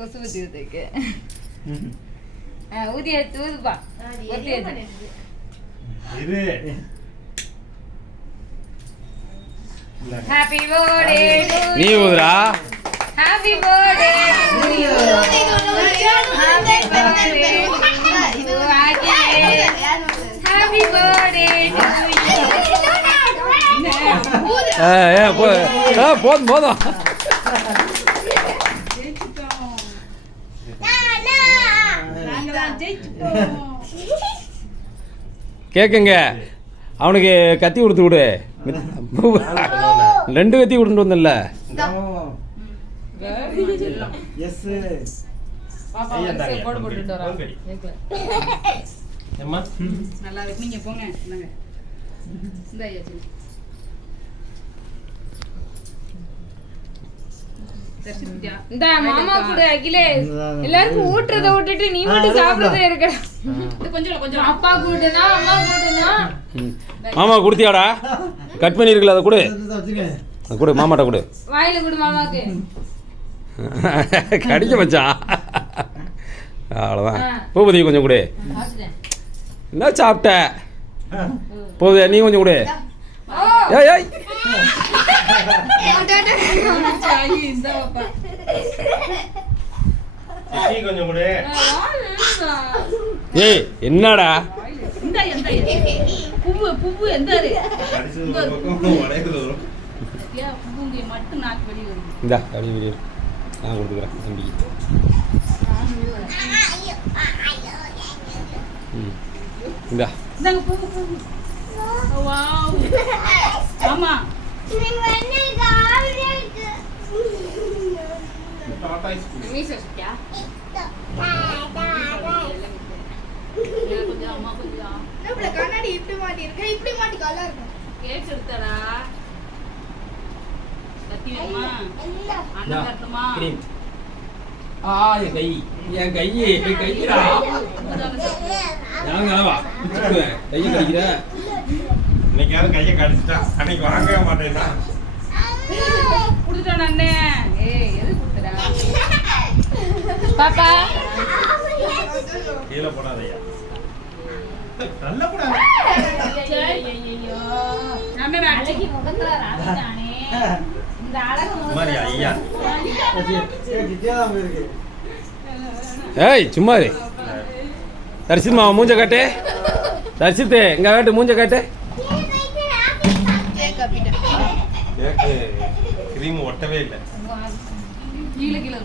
கொசு ஊத்தி ஊத்திக்கு ஊதி எடுத்து ஊதுப்பா ஊத்தி எடுத்து இரு ஹாப்பி பர்த்டே நீ ஊதுடா happy birthday to you happy birthday போதும் போதும் கேக்குங்க அவனுக்கு கத்தி கொடுத்து விடு 2 கத்தி கொடுத்துட்டு வந்தல நல்லா இருக்கு நீங்க போங்க இந்த மாமா கூட அகிலே எல்லாருக்கும் ஊட்டுறத விட்டுட்டு நீ மட்டும் சாப்பிடுறதே இருக்க கொஞ்சம் கொஞ்சம் அப்பா கூட்டுனா அம்மா கூட்டுனா மாமா குடுத்தியாடா கட் பண்ணி இருக்கல அதை கொடு கொடு மாமாட்ட கொடு வாயில கொடு மாமாக்கு கடிக்க மச்சான் அவ்வளோதான் பூபதி கொஞ்சம் கொடு என்ன சாப்பிட்ட பூபதி நீ கொஞ்சம் கொடு ஏய் ஏய் கொஞ்சம் கூட ஏய் என்னடா புப்பு எந்த இந்தா அப்படி வீடியோ நான் கொடுத்துக்கிறேன் தம்பிக்கு இந்தா ஆமா கண்ணாடி இப்படி மாட்டி இருக்க இப்படி மாட்டி கலா இருக்கும் கேக் எடுத்தடா கத்தி வேணுமா அண்ணன் கட்டணுமா என் கைடா வா கை கடிக்கிற இன்னைக்கு யாரும் கையை கடிச்சிட்டா அன்னைக்கு வாங்கவே மாட்டேன்டா குடுத்துட்டான் அண்ணே ஏய் எது குடுத்தடா பாப்பா கீழே போடாதயா நல்ல போடாத ஐயோ நம்ம அழகி முகத்துல ராதானே இந்த அழகு மாதிரி ஐயா ஏய் சும்மா இரு தரிசித் மாமா மூஞ்ச காட்டு தரிசித் எங்க காட்டு மூஞ்ச காட்டு கேக்கு கிரீம் ஒட்டவே இல்லை கீழே கீழே